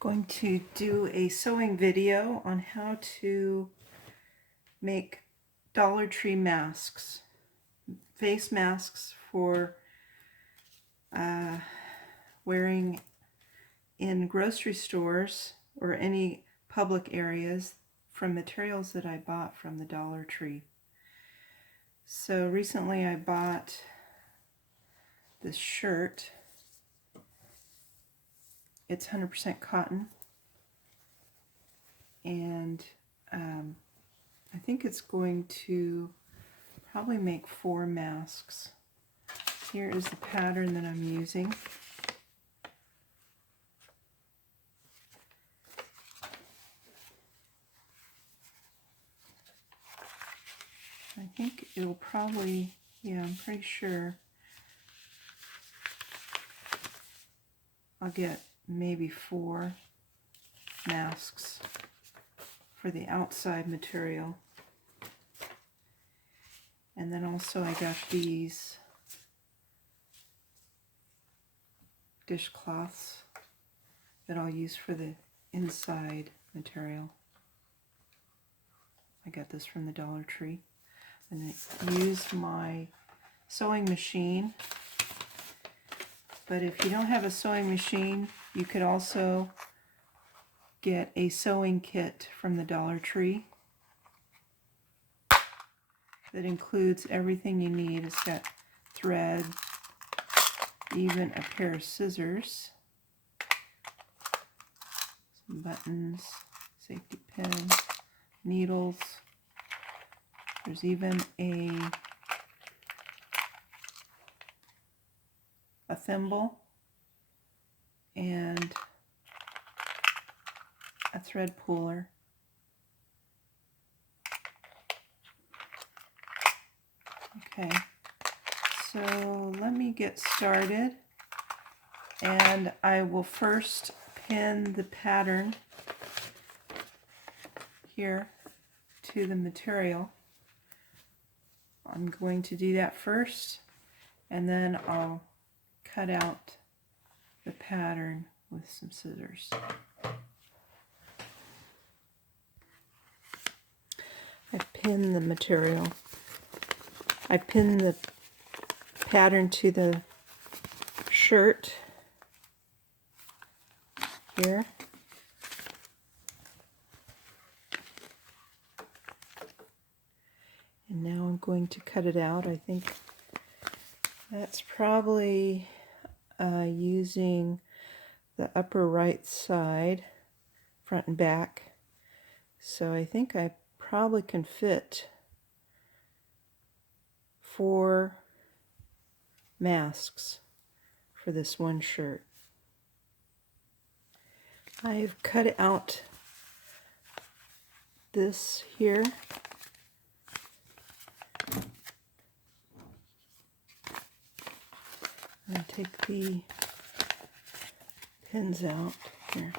Going to do a sewing video on how to make Dollar Tree masks, face masks for wearing in grocery stores or any public areas from materials that I bought from the Dollar Tree. So recently I bought this shirt. It's 100% cotton, and I think it's going to probably make 4 masks. Here is the pattern that I'm using. I think it'll probably, yeah, I'm pretty sure I'll get maybe 4 masks for the outside material. And then also I got these dishcloths that I'll use for the inside material. I got this from the Dollar Tree. And I use my sewing machine. But if you don't have a sewing machine, you could also get a sewing kit from the Dollar Tree that includes everything you need. It's got thread, even a pair of scissors, some buttons, safety pins, needles. There's even a thimble and a thread puller. Okay, so let me get started, and I will first pin the pattern here to the material. I'm going to do that first, and then I'll cut out the pattern with some scissors. I pin the material. I pin the pattern to the shirt here. And now I'm going to cut it out. I think that's probably using the upper right side, front and back. So I think I probably can fit 4 masks for this one shirt. I've cut out this here. And take the pins out here.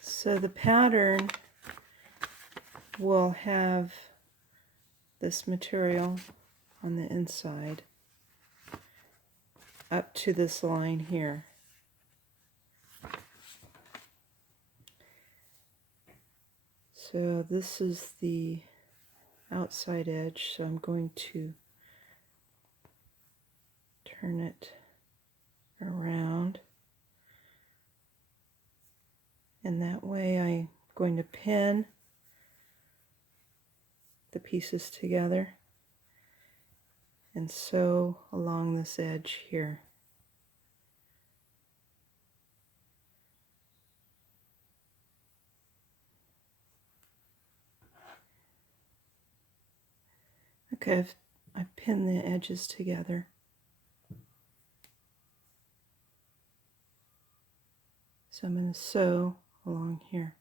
So the pattern will have this material on the inside up to this line here. So this is the outside edge, so I'm going to turn it around, and that way I'm going to pin the pieces together and sew along this edge here. Okay, I've pinned the edges together. So I'm going to sew along here.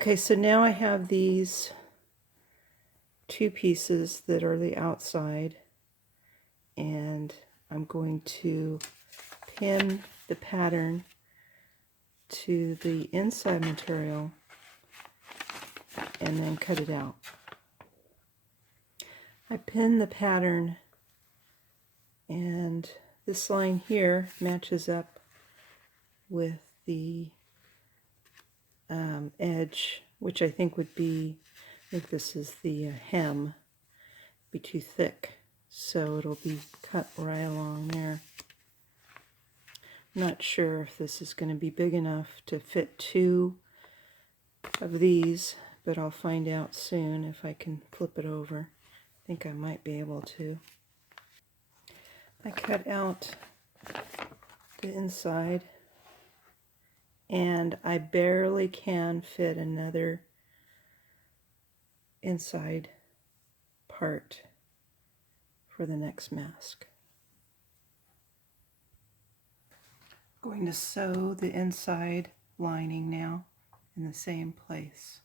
Okay, so now I have these two pieces that are the outside, and I'm going to pin the pattern to the inside material and then cut it out. I pin the pattern, and this line here matches up with the edge, which I think would be, I think this is the hem, be too thick, so it'll be cut right along there. I'm not sure if this is going to be big enough to fit two of these, but I'll find out soon if I can flip it over. I think I might be able to. I cut out the inside, and I barely can fit another inside part for the next mask. I'm going to sew the inside lining now in the same place.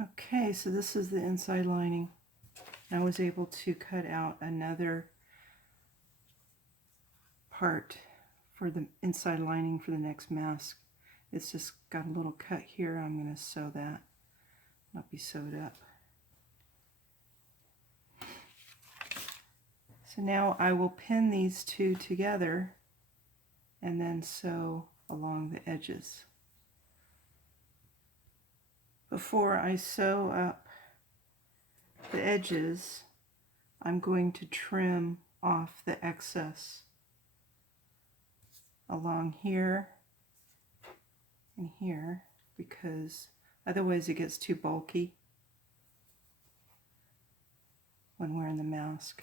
Okay, so this is the inside lining. I was able to cut out another part for the inside lining for the next mask. It's just got a little cut here. I'm going to sew that. Not be sewed up. So now I will pin these two together and then sew along the edges. Before I sew up the edges, I'm going to trim off the excess along here and here, because otherwise it gets too bulky when wearing the mask.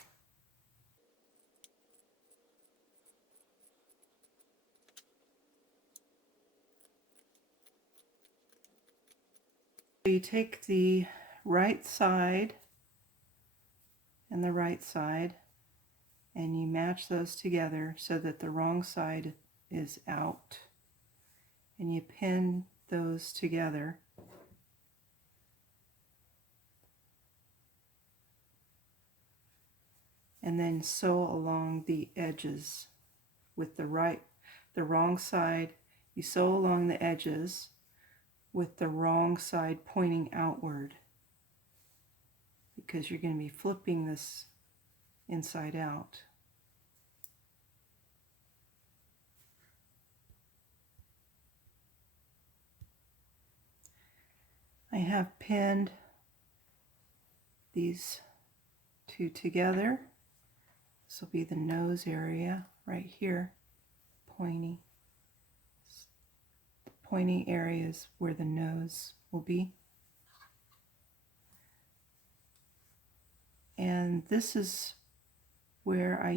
So you take the right side and the right side, and you match those together so that the wrong side is out, and you pin those together. And then sew along the edges with the wrong side. You sew along the edges with the wrong side pointing outward, because you're going to be flipping this inside out. I have pinned these two together. This will be the nose area right here, pointy. The pointy area is where the nose will be. And this is where I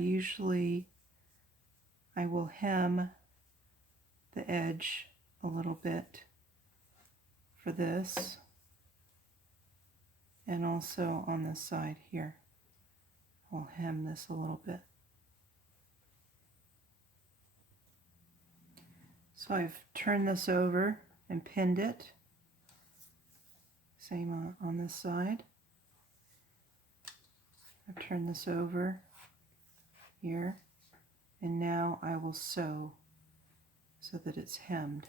will hem the edge a little bit for this, and also on this side here I'll hem this a little bit. So I've turned this over and pinned it. Same on this side. I've turned this over here, and now I will sew so that it's hemmed.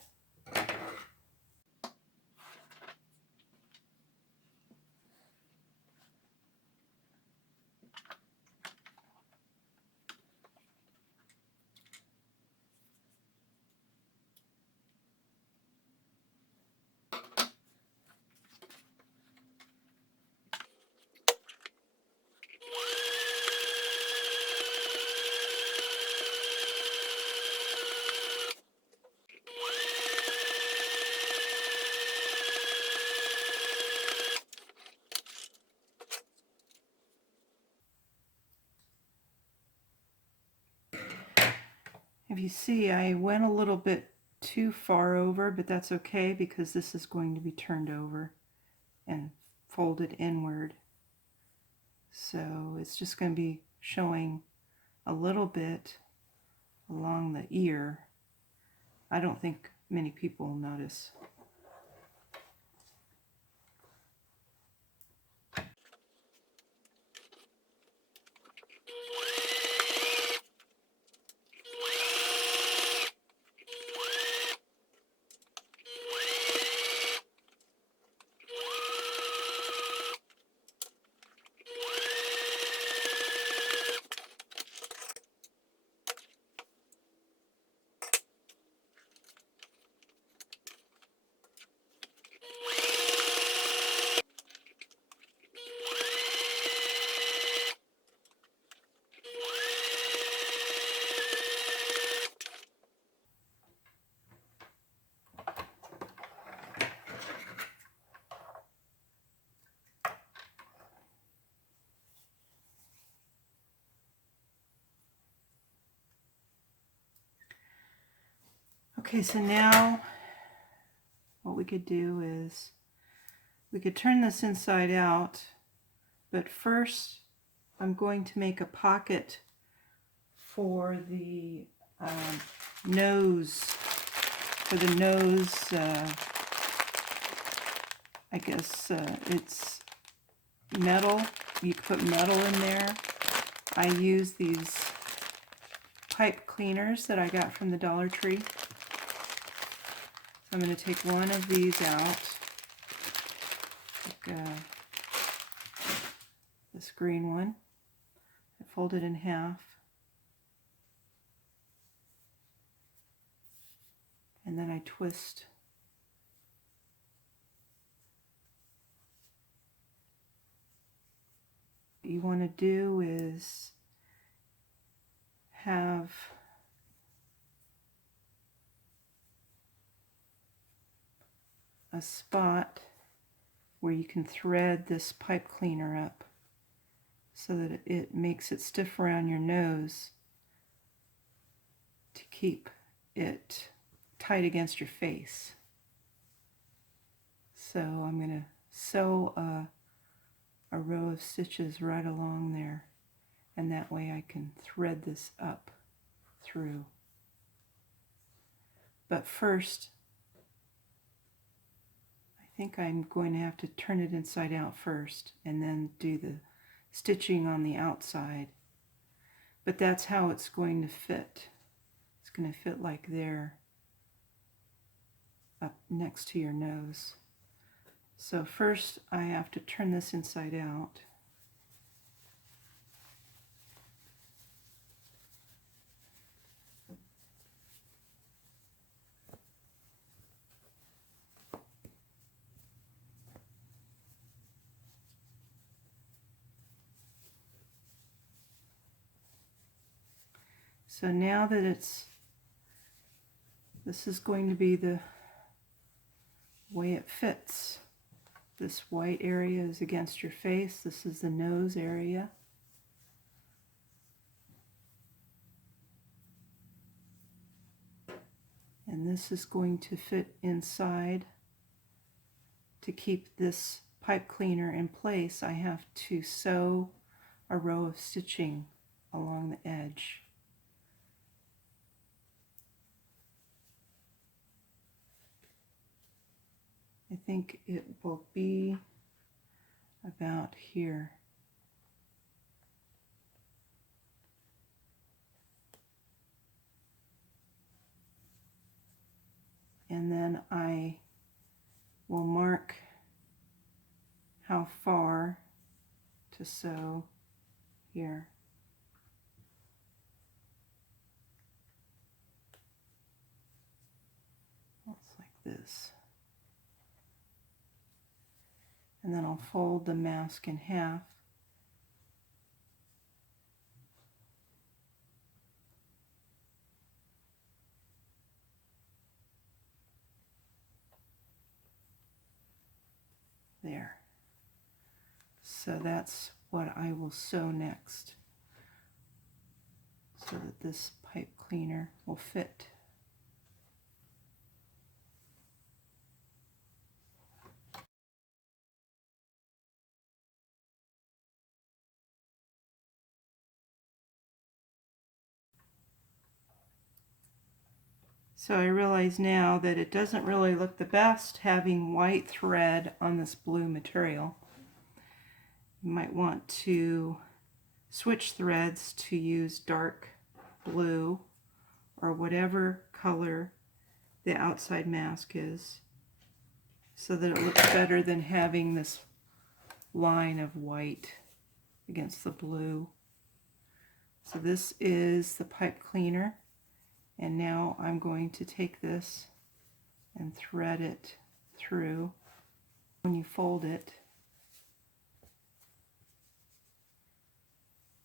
If you see, I went a little bit too far over, but that's okay because this is going to be turned over and folded inward. So it's just going to be showing a little bit along the ear. I don't think many people will notice. Okay, so now what we could do is we could turn this inside out, but first I'm going to make a pocket for the nose, I guess it's metal. You put metal in there. I use these pipe cleaners that I got from the Dollar Tree. So I'm going to take one of these out, like this green one. I fold it in half, and then I twist. What you want to do is have a spot where you can thread this pipe cleaner up so that it makes it stiff around your nose to keep it tight against your face. So I'm going to sew a row of stitches right along there, and that way I can thread this up through. But first, I think I'm going to have to turn it inside out first and then do the stitching on the outside. But that's how it's going to fit. It's going to fit like there, up next to your nose. So first I have to turn this inside out. So now that this is going to be the way it fits. This white area is against your face. This is the nose area. And this is going to fit inside. To keep this pipe cleaner in place, I have to sew a row of stitching along the edge. I think it will be about here. And then I will mark how far to sew here. Looks like this. And then I'll fold the mask in half. There. So that's what I will sew next, so that this pipe cleaner will fit. So I realize now that it doesn't really look the best having white thread on this blue material. You might want to switch threads to use dark blue or whatever color the outside mask is, so that it looks better than having this line of white against the blue. So this is the pipe cleaner, and now I'm going to take this and thread it through. When you fold it,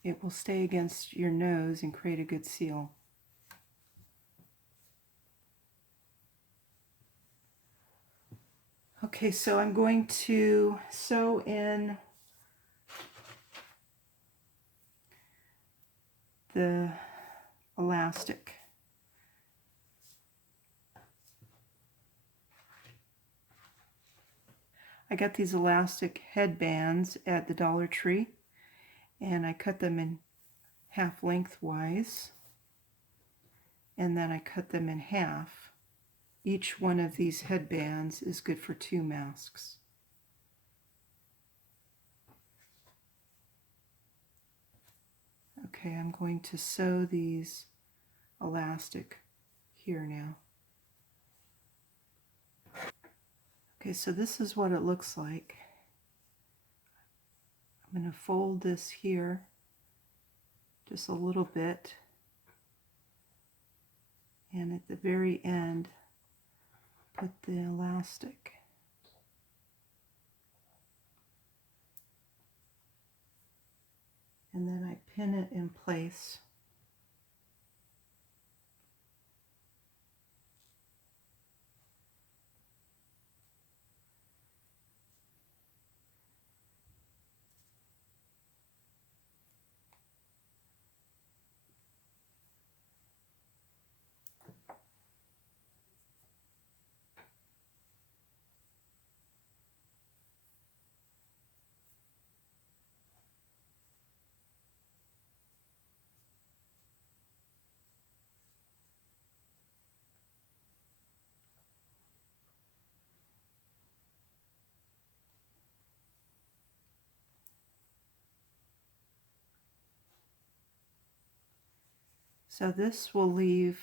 it will stay against your nose and create a good seal. Okay, so I'm going to sew in the elastic. I got these elastic headbands at the Dollar Tree, and I cut them in half lengthwise, and then I cut them in half. Each one of these headbands is good for 2 masks. Okay, I'm going to sew these elastic here now. Okay, so this is what it looks like. I'm going to fold this here just a little bit, and at the very end put the elastic. And then I pin it in place. So this will leave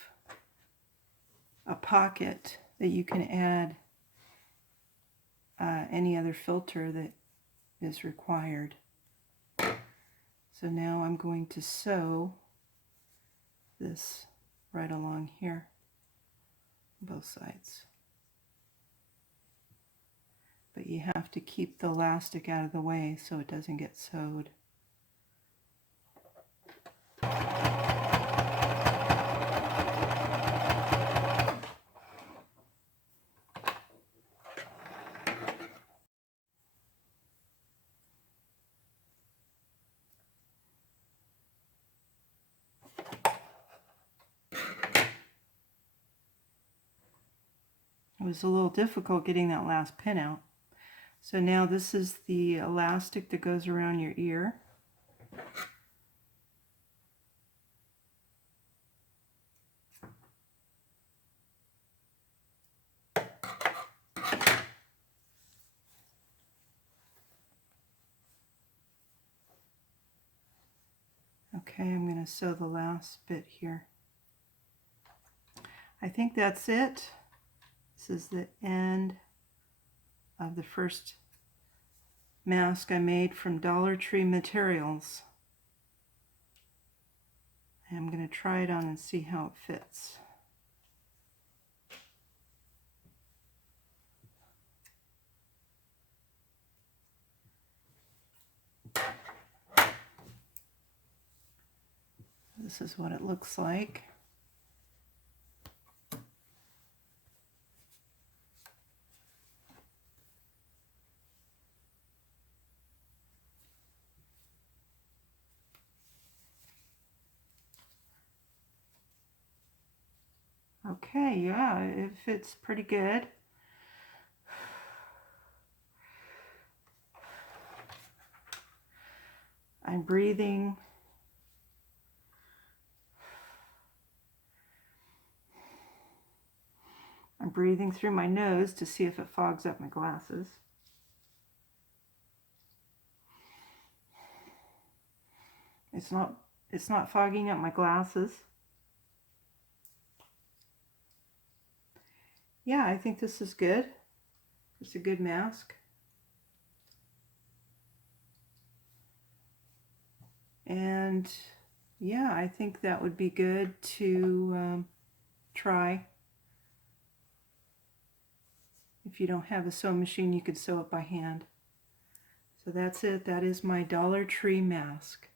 a pocket that you can add any other filter that is required. So now I'm going to sew this right along here, both sides. But you have to keep the elastic out of the way so it doesn't get sewed. It was a little difficult getting that last pin out. So now this is the elastic that goes around your ear. Okay, I'm going to sew the last bit here. I think that's it. This is the end of the first mask I made from Dollar Tree materials. I'm going to try it on and see how it fits. This is what it looks like. Okay, yeah, it fits pretty good. I'm breathing. I'm breathing through my nose to see if it fogs up my glasses. It's not fogging up my glasses. Yeah, I think this is good. It's a good mask. And yeah, I think that would be good to try. If you don't have a sewing machine, you could sew it by hand. So that's it. That is my Dollar Tree mask.